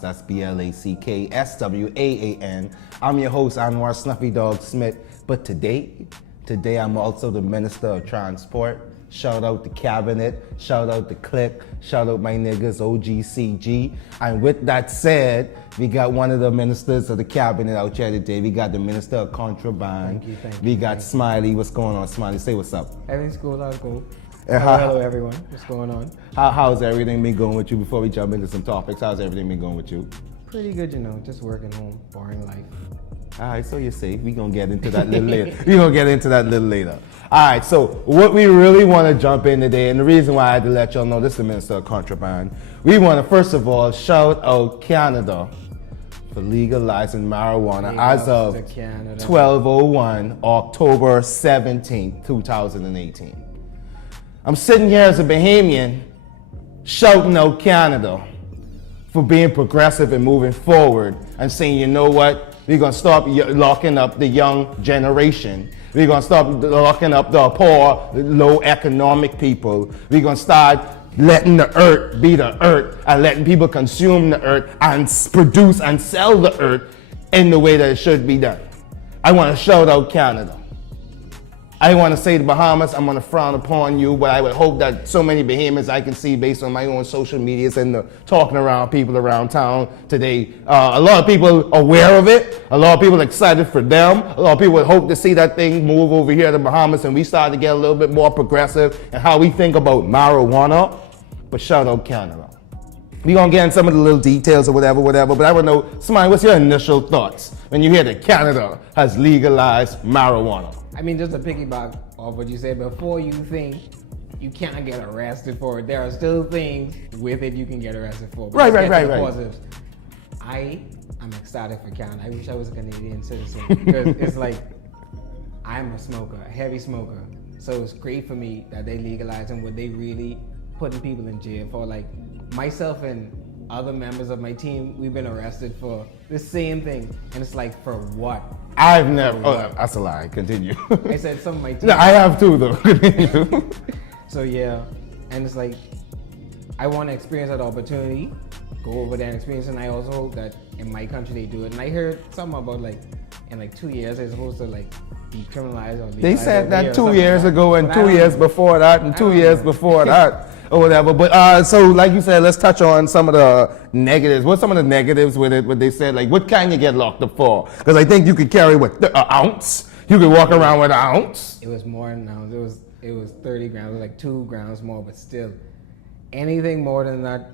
Black. That's BLACKSWAAN. I'm your host, Anwar Snuffy Dog Smith. But today I'm also the Minister of Transport. Shout out the Cabinet, shout out the Click, shout out my niggas OGCG. And with that said, we got one of the ministers of the Cabinet out here today. We got the Minister of Contraband. Thank you. We got Smiley. What's going on, Smiley? Say what's up. Everything's cool, how's it going? Hello everyone, what's going on? How's everything been going with you before we jump into some topics? How's everything been going with you? Pretty good, just working home, boring life. All right, so you're safe. We're going to get into that a little later. All right, so what we really want to jump in today, and the reason why I had to let y'all know this is the Minister of Contraband, we want to first of all shout out Canada for legalizing marijuana as of 12/01, October 17th, 2018. I'm sitting here as a Bahamian shouting out Canada for being progressive and moving forward and saying, you know what? We're going to stop locking up the young generation. We're going to stop locking up the poor, low economic people. We're going to start letting the earth be the earth and letting people consume the earth and produce and sell the earth in the way that it should be done. I want to shout out Canada. I want to say the Bahamas, I'm going to frown upon you, but I would hope that so many Bahamians I can see based on my own social medias and the talking around people around town today. A lot of people aware of it. A lot of people excited for them. A lot of people would hope to see that thing move over here to the Bahamas and we start to get a little bit more progressive in how we think about marijuana. But shout out Canada. We're going to get in some of the little details or whatever, but I want to know, Smiley, what's your initial thoughts when you hear that Canada has legalized marijuana? I mean, just to piggyback off what you said before, you think you can't get arrested for it. There are still things with it you can get arrested for. Right. Positives. I am excited for Canada. I wish I was a Canadian citizen because it's like, I'm a smoker, a heavy smoker. So it's great for me that they legalize and what they really putting people in jail for. Like myself and other members of my team, we've been arrested for the same thing. And it's like, for what? I've never, that's a lie, continue. I said some of my team. No, I have too though, continue. So yeah, and it's like, I want to experience that opportunity, go over there and experience it, and I also hope that in my country they do it. And I heard something about like, in like 2 years they're supposed to like decriminalize or legalize. They said that 2 years years ago and 2 years before that and 2 years know. before that. Or whatever, but so like you said, let's touch on some of the negatives. What's some of the negatives with it? What they said, like what can you get locked up for? Because I think you could carry an ounce. You could walk around with an ounce. It was more than an ounce. It was 30 grams. It was like 2 grams more, but still, anything more than that.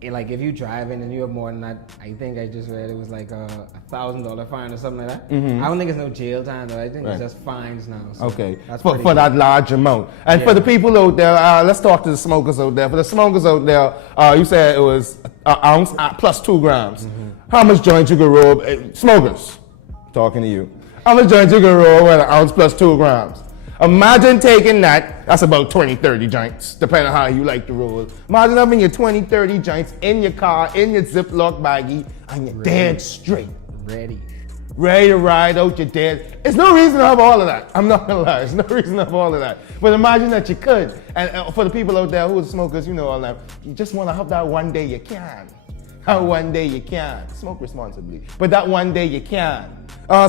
Like if you drive in and you have more than that, I think I just read it was like a $1,000 fine or something like that. Mm-hmm. I don't think it's no jail time though. I think it's just fines now. So okay, that's for that large amount. And for the people out there, let's talk to the smokers out there. For the smokers out there, you said it was an ounce plus 2 grams. Mm-hmm. How much joint you could roll? Smokers, talking to you. How much joint you could roll with an ounce plus 2 grams? Imagine taking that's about 20, 30 joints, depending on how you like to roll. Imagine having your 20, 30 joints in your car, in your Ziploc baggie, and you're dead straight. Ready to ride out, you're dead. There's no reason to have all of that. I'm not gonna lie, there's no reason to have all of that. But imagine that you could. And for the people out there who are smokers, you know all that. You just wanna have that one day you can. One day you can. Smoke responsibly. But that one day you can.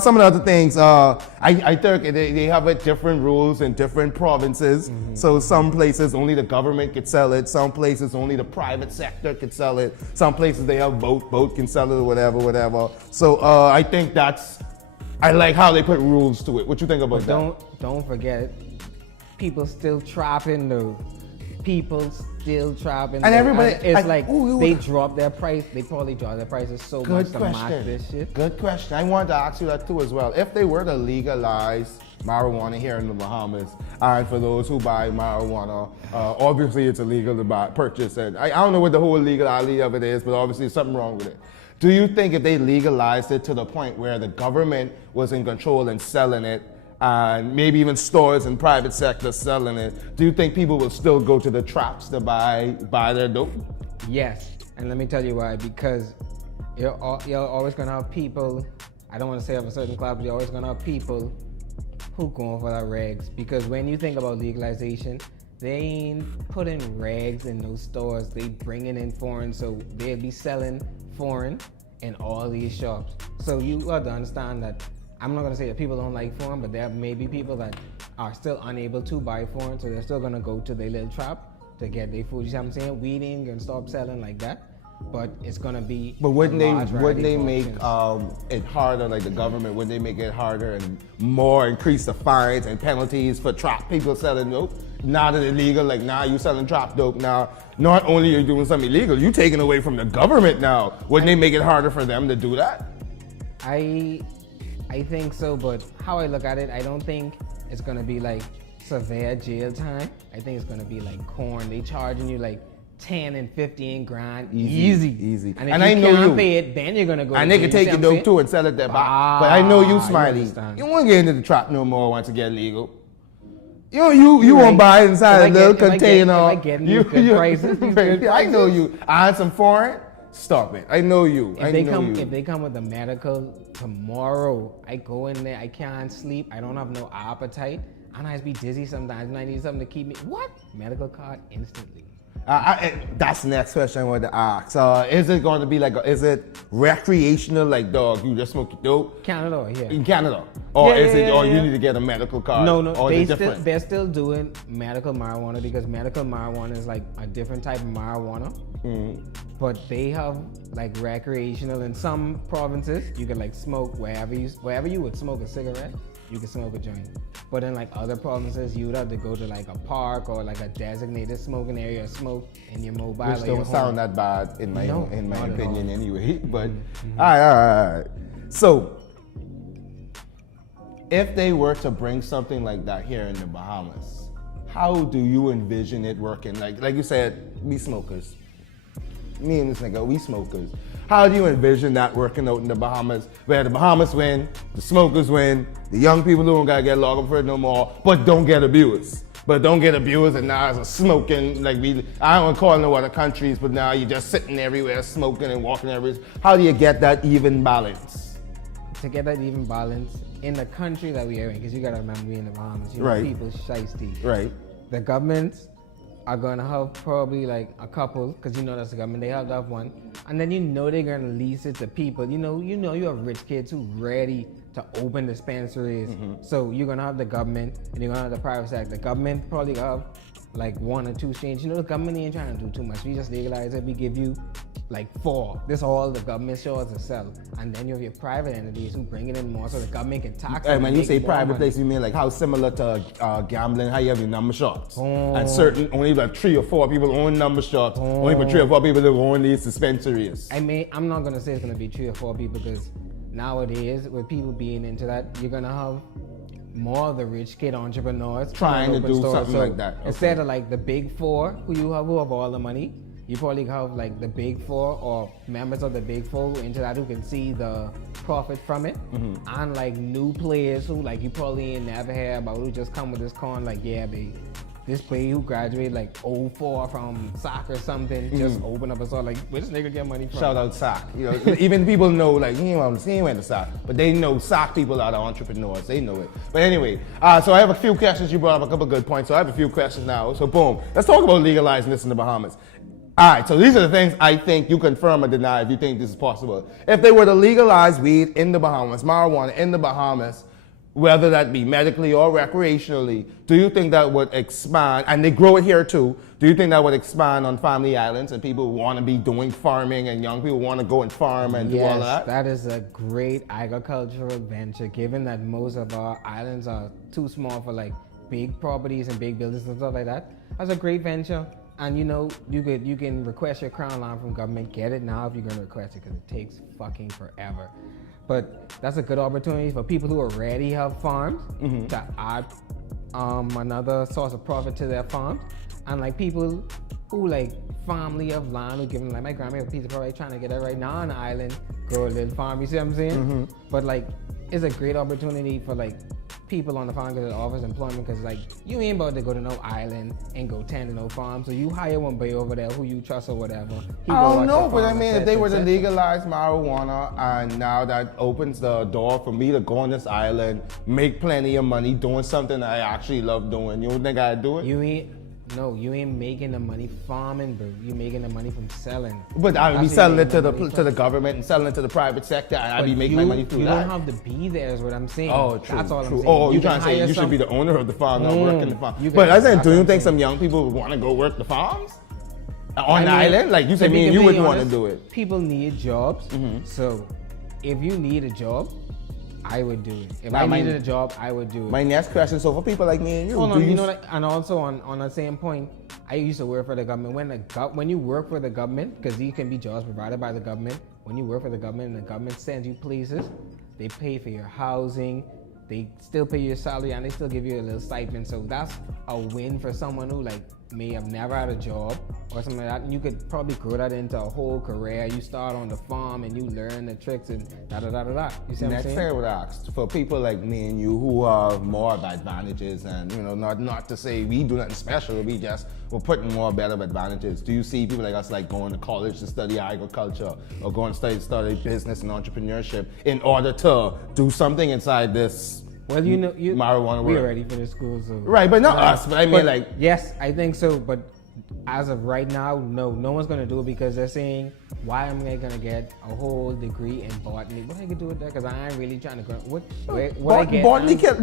Some of the other things, I think they have different rules in different provinces. Mm-hmm. So some places only the government could sell it. Some places only the private sector could sell it. Some places they have both can sell it or whatever. So I think I like how they put rules to it. What you think about that? Don't forget, people still trapping though. And everybody, it's they drop their price. They probably drop their prices so much to match this shit. Good question. I wanted to ask you that too as well. If they were to legalize marijuana here in the Bahamas, and for those who buy marijuana, obviously it's illegal to purchase it. I don't know what the whole legality of it is, but obviously there's something wrong with it. Do you think if they legalized it to the point where the government was in control and selling it, and maybe even stores and private sector selling it, do you think people will still go to the traps to buy their dope? Yes, and let me tell you why. Because you're always gonna have people, I don't want to say of a certain class, but you're always gonna have people who going for that regs. Because when you think about legalization, they ain't putting regs in those stores. They bringing in foreign, so they'll be selling foreign in all these shops. So you got to understand that I'm not gonna say that people don't like foreign, but there may be people that are still unable to buy foreign, so they're still gonna go to their little shop to get their food. You see what I'm saying? We ain't gonna stop selling like that, but it's gonna be. But wouldn't they make options. it harder, like the government? Would they make it harder and more increase the fines and penalties for trap people selling dope? Now that it's illegal, like now you selling trap dope. Now not only are you doing something illegal, you taking away from the government now. Wouldn't they make it harder for them to do that? I think so, but how I look at it, I don't think it's gonna be like severe jail time. I think it's gonna be like corn. They charging you like 10 and 15 grand, easy. And And if I you know can't you. pay it, then you're gonna go. And to they can jail. take You your see what I'm dope too and sell it there back. But I know you, Smiley. You won't get into the trap no more once it get legal. You won't buy it inside a little container. If I get these good prices, these good I know prices. you. I had some foreign. Stop it. I know you. If they come with the medical tomorrow, I go in there, I can't sleep, I don't have no appetite, and I just be dizzy sometimes, and I need something to keep me. What? Medical card instantly. That's the next question I wanted to ask. Is it going to be like, is it recreational, like dog, you just smoke dope? Canada, yeah. In Canada? Or Yeah, is it, yeah, or you yeah. need to get a medical card? No, Or is it different? they're still doing medical marijuana because medical marijuana is like a different type of marijuana. But they have like recreational in some provinces. You can like smoke wherever you would smoke a cigarette, you can smoke a joint. But in like other provinces, you would have to go to like a park or like a designated smoking area, smoke in your mobile. Which or your don't home. sound that bad in my No, not at opinion all. anyway. But all right. So if they were to bring something like that here in the Bahamas, how do you envision it working? Like you said, we smokers. Me and this nigga, we smokers. How do you envision that working out in the Bahamas, where the Bahamas win, the smokers win, the young people who don't gotta get locked up for it no more, but don't get abused? But don't get abused, and now it's a smoking, I don't want to call it no other countries, but now you're just sitting everywhere smoking and walking everywhere. How do you get that even balance? To get that even balance in the country that we are in, because you gotta remember we in the Bahamas, you know, Right. people shiesty. Right. The governments are gonna have probably like a couple, because you know that's the government, they have to have one, and then you know they're gonna lease it to people. You know you have rich kids who ready to open dispensaries. So you're gonna have the government and you're gonna have the private sector. The government probably gonna have like one or two strains. You know the government ain't trying to do too much. We just legalize it, we give you like 4. This all the government shows to sell. And then you have your private entities who bring it in more so the government can tax it. Hey, and when you make say more private money. place, you mean like how similar to gambling, how you have your number shops. Oh. And certain, only like 3 or 4 people own number shops. Only but 3 or 4 people who own these dispensaries. I'm not gonna say it's gonna be 3 or 4 people because nowadays with people being into that, you're gonna have more of the rich kid entrepreneurs Trying to open do stores. something So like that. Okay. Instead of like the big 4 who have all the money, you probably have like the big 4 or members of the big 4 who into that who can see the profit from it, and like new players who like you probably ain't never heard about who just come with this con like, yeah, babe, this player who graduated like 04 from soccer or something just open up a store like, where this nigga get money from? Shout out SAC. You know, even people know like he ain't went to SAC, but they know SAC people are the entrepreneurs. They know it. But anyway, so I have a few questions. You brought up a couple good points. So I have a few questions now. So boom, let's talk about legalizing this in the Bahamas. All right, so these are the things I think you confirm or deny if you think this is possible. If they were to legalize weed in the Bahamas, marijuana in the Bahamas, whether that be medically or recreationally, do you think that would expand, and they grow it here too, do you think that would expand on family islands and people want to be doing farming and young people want to go and farm and do all of that? That is a great agricultural venture given that most of our islands are too small for like big properties and big buildings and stuff like that. That's a great venture. And you know, you can request your crown line from government, get it now if you're gonna request it because it takes fucking forever. But that's a good opportunity for people who already have farms to add another source of profit to their farms. And like people who like family of land who give them, like my grandma have a piece of property trying to get it right now on the island, grow a little farm, you see what I'm saying? But like, it's a great opportunity for like people on the farm because it offers employment because like you ain't about to go to no island and go tend to no farm, so you hire one boy over there who you trust or whatever. He I go don't watch know, your but I farm, mean, et if they cetera, were to et cetera. legalize marijuana and now that opens the door for me to go on this island, make plenty of money doing something I actually love doing, you don't think I'd do it? You ain't No, you ain't making the money farming, bro. You making the money from selling. But I be That's selling where it you to make the money government and selling it to the private sector. And I from. be making my money through you that. don't have to be there, is what I'm saying. Oh, true. That's all true. I'm saying. Oh, you can trying to say hire you should be the owner of the farm, not working the farm. You But can- I said, that's do what you I'm think saying. some young people would want to go work the farms on the I mean, island? Like you to said, be me and you wouldn't completely want to honest, do it. People need jobs. So if you need a job, I would do it. If Nah, I my- needed a job, I would do it. My next question: so for people like me and you, Hold do on, you you know, like, and also on the same point, I used to work for the government. When you work for the government, because you can be jobs provided by the government. When you work for the government and the government sends you places, they pay for your housing, they still pay your salary, and they still give you a little stipend. So that's a win for someone who like may have never had a job or something like that. And you could probably grow that into a whole career. You start on the farm and you learn the tricks and da da da da da. You see what I'm Next saying? thing I would ask for people like me and you who have more of advantages, and you know, not to say we do nothing special, we're putting more better advantages. Do you see people like us like going to college to study agriculture or going to study business and entrepreneurship in order to do something inside this? Well, you know, marijuana we world? already finished school, so Right, but not us. But I mean, But like, yes, I think so. But as of right now, no one's gonna do it because they're saying, why am I gonna get a whole degree in botany? What I could do with that? Because I ain't really trying to go. What I get?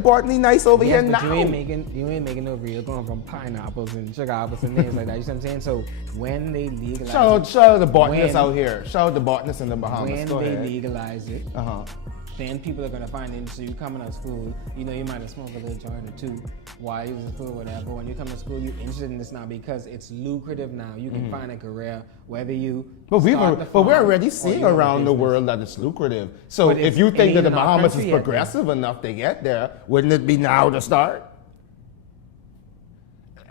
botany nice over Yes, here but now. you ain't making no real going from pineapples and sugar apples and things like that. You see what I'm saying? So when they legalize, Shout out the botanists when- out here. Shout out the botanists in the Bahamas. when Go they ahead. legalize it, Uh-huh. then people are gonna find it. So you coming out of school, you know, you might have smoked a little joint or two while you was in school, or whatever. When you come to school, you're interested in this now because it's lucrative now. You can find a career whether you. But start the we're farm already or seeing you have a around the business. world that it's lucrative. So But if you it think that ain't the in our Bahamas is country yet, progressive enough to get there, wouldn't it be now to start?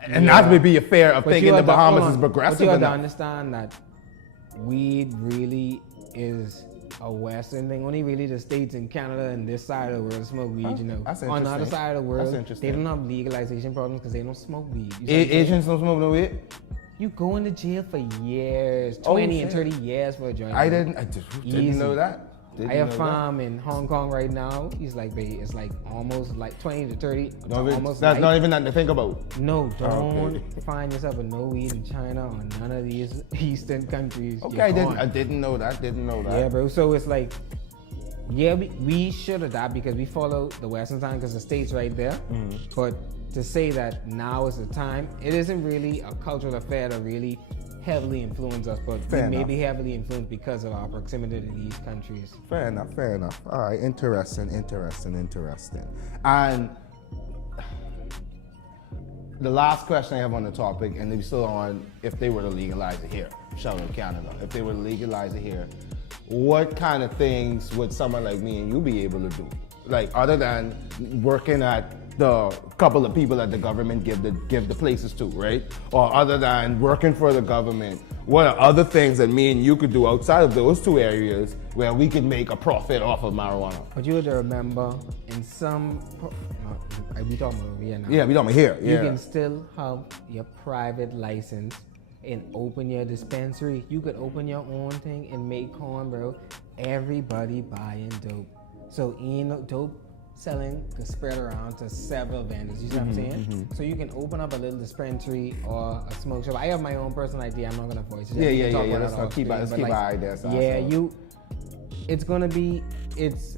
And Yeah. that would be a fair of But thinking you the have to- Bahamas hold is on. progressive But you have to enough. understand that weed really is a Western thing. Only really the States and Canada and this side of the world smoke weed, you know. That's On the other interesting. side of the That's world, interesting. they don't have legalization problems because they don't smoke weed. You see what I'm saying? Asians don't smoke no weed? You go into jail for years, Oh, 20 and shit. 30 years for a joint. I bro. didn't Easy. know that. Didn't I have know that. farm in Hong Kong right now. He's like, babe, it's like almost like 20 to 30. Don't even- almost that's like, not even nothing to think about. No, Oh, don't okay. find yourself with no weed in China or none of these Eastern countries. Okay, You're I gone. didn't know that. Didn't know that. Yeah, bro. So it's like, yeah, we should adapt because we follow the Western time because the States right there. Mm-hmm. But to say that now is the time, it isn't really a cultural affair to really heavily influence us, but Fair we may enough. be heavily influenced because of our proximity to these countries. Fair enough. All right, interesting. And the last question I have on the topic, and we're still on if they were to legalize it here, shout out Canada, if they were to legalize it here, what kind of things would someone like me and you be able to do? Like other than working at the couple of people that the government give the places to, right? Or other than working for the government, what are other things that me and you could do outside of those two areas where we could make a profit off of marijuana? But you have to remember, in some, we talking about over here now. Yeah, we don't here. You Yeah. can still have your private license and open your dispensary. You could open your own thing and make corn, bro. Everybody buying dope. So dope selling can spread around to several vendors. You see what I'm saying? So you can open up a little dispensary or a smoke shop. I have my own personal idea. I'm not gonna voice it. Yeah, We yeah, can talk yeah, yeah. about Let's it not off keep screen, let's but keep like, our ideas. it's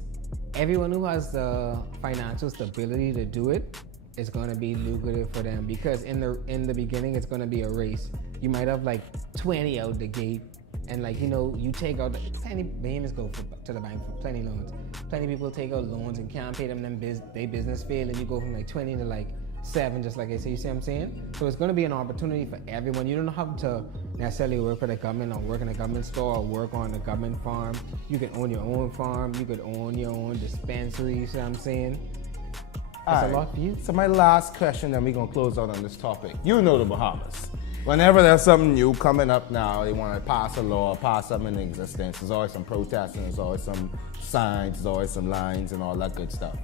everyone who has the financial stability to do it. It's gonna be lucrative for them because in the beginning it's gonna be a race. You might have like 20 out the gate, and like you take out plenty behemoths go to the bank for plenty loans. Plenty people take out loans and can't pay them. Then they business fail, and you go from like 20 to like 7, just like I say. You see what I'm saying? So it's gonna be an opportunity for everyone. You don't have to necessarily work for the government or work in a government store or work on a government farm. You can own your own farm. You could own your own dispensary. You see what I'm saying? That's a lot for you. So my last question, and we're gonna close out on this topic. You know the Bahamas. Whenever there's something new coming up now, they want to pass a law, pass something in existence. There's always some protesting, there's always some signs, there's always some lines and all that good stuff.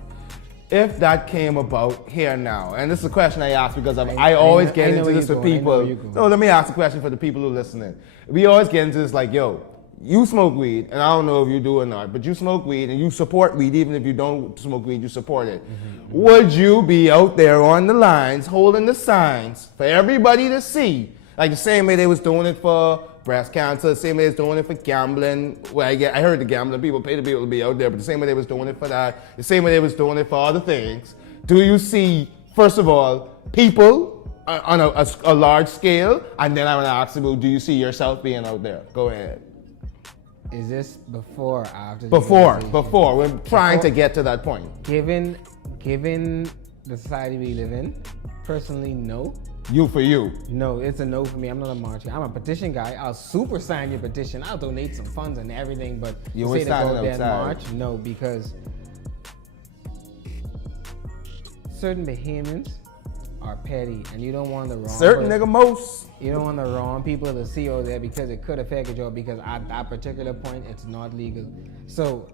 If that came about here now, and this is a question I ask because I always get I know into where this you're with going, I know people. where you're going. So let me ask a question for the people who are listening. We always get into this like, yo, you smoke weed, and I don't know if you do or not, but you smoke weed and you support weed, even if you don't smoke weed, you support it. Would you be out there on the lines holding the signs for everybody to see, like the same way they was doing it for breast cancer, the same way they was doing it for gambling? Well, I heard the gambling people pay the people to be out there, but the same way they was doing it for that, the same way they was doing it for other things. Do you see, first of all, people on a large scale, and then I want to ask you, do you see yourself being out there? Go ahead. Is this before or after? Before. We're trying to get to that point. Given the society we live in, personally, no. You for you. No, it's a no for me. I'm not a marcher. I'm a petition guy. I'll super sign your petition. I'll donate some funds and everything, but You say always to go standing there and outside. march, no, because certain Bahamians are petty, and you don't want the wrong. Certain nigga most. You don't want the wrong people to see over there because it could affect your job. Because at that particular point, it's not legal. So,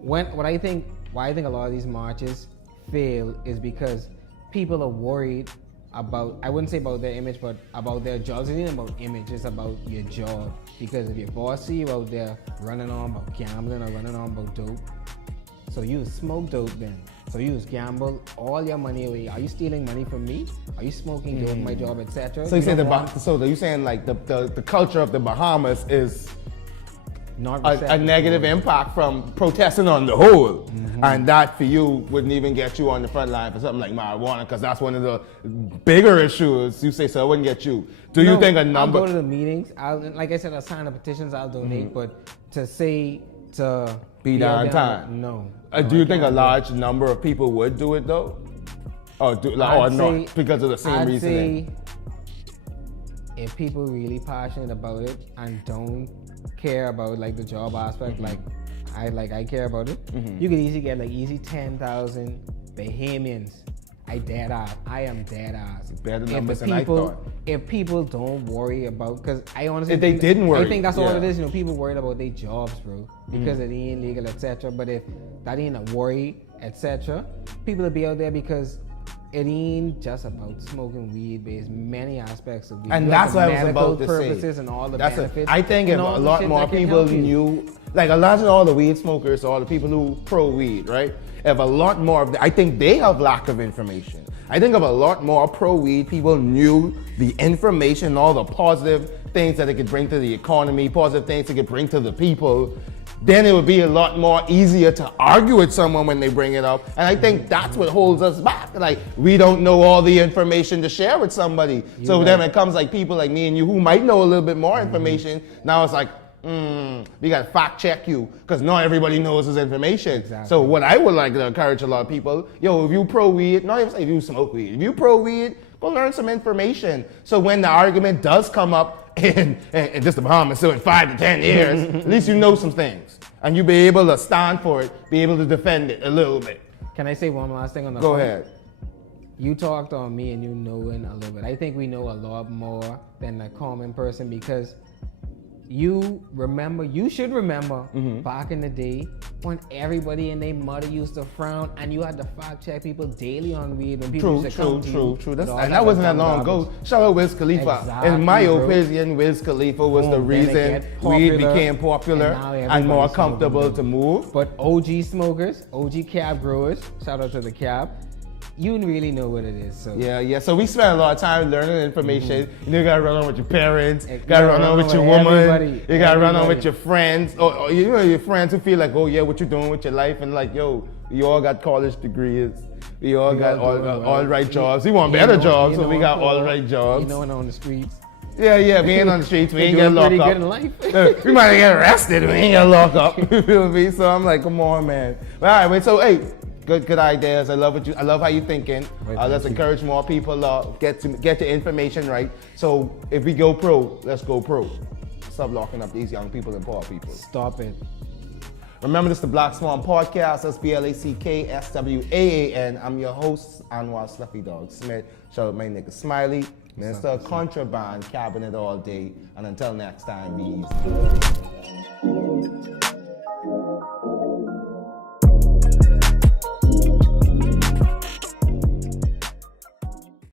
why I think a lot of these marches fail is because people are worried about, I wouldn't say about their image, but about their jobs. It's not about image, it's about your job. Because if your boss see you out there running on about gambling or running on about dope, so you smoke dope then. So you just gamble all your money away. Are you stealing money from me? Are you smoking dope my job, etc.? So you say so you saying like the culture of the Bahamas is not a negative impact from protesting on the whole, and that for you wouldn't even get you on the front line for something like marijuana, because that's one of the bigger issues. You say so it wouldn't get you. Do you think a number? I'll go to the meetings. Like I said, I'll sign the petitions. I'll donate, but to say to Be downtown. No. Do you think a large number of people would do it though, or not because of the same reasoning? Say if people really passionate about it and don't care about like the job aspect, like I care about it, you could easily get like 10,000 Bahamians. I am dead ass. Better numbers than I thought. If people don't worry about, because I honestly if they didn't worry, I think that's all it is. People worried about their jobs, bro, because it ain't legal, etc. But if that ain't a worry, etc., people will be out there because it ain't just about smoking weed. There's many aspects of weed. And that's what I was about to purposes say. And all the that's benefits. I think if a lot more people knew, like a lot of all the weed smokers, all the people who pro weed, right? If a lot more of I think they have lack of information. I think if a lot more pro-weed people knew the information, all the positive things that it could bring to the economy, positive things it could bring to the people, then it would be a lot more easier to argue with someone when they bring it up. And I think that's what holds us back. Like, we don't know all the information to share with somebody. So then it comes like people like me and you who might know a little bit more information. Now it's like, we got to fact check you, because not everybody knows this information. Exactly. So what I would like to encourage a lot of people, if you pro weed, not even say if you smoke weed, if you pro weed, go learn some information. So when the argument does come up in just the Bahamas, so in 5 to 10 years, at least you know some things, and you be able to stand for it, be able to defend it a little bit. Can I say one last thing on the Go point? ahead. You talked on me and you knowing a little bit. I think we know a lot more than the common person, because you should remember back in the day when everybody and their mother used to frown, and you had to fact check people daily on weed when people used to come to you. True. And that wasn't that long ago. Shout out Wiz Khalifa. Exactly, in my bro. opinion, Wiz Khalifa was the reason weed became popular and more comfortable to move. But OG smokers, OG cab growers, shout out to the cab, you really know what it is. So Yeah. So we spend a lot of time learning information. You gotta run on with your parents. You gotta run on with your woman. You gotta run on with your friends. Or your friends who feel like, oh yeah, what you doing with your life? And like, yo, we all got college degrees. We all got all right jobs. We want better jobs, so we got all right jobs. You know, and on the streets. Yeah, we ain't on the streets. We ain't getting locked pretty up. good in life. We might get arrested. We ain't get locked up. You feel me? So I'm like, come on, man. But all right, so hey. Good ideas. I love how you're thinking. Let's encourage more people. Get your information right. So if we go pro, let's go pro. Stop locking up these young people and poor people. Stop it. Remember, this is the Black Swaan Podcast. That's BlackSwaan. I'm your host, Anwar Sluffy Dog Smith. Shout out my nigga Smiley. Minister of Contraband, cabinet all day. And until next time, be easy.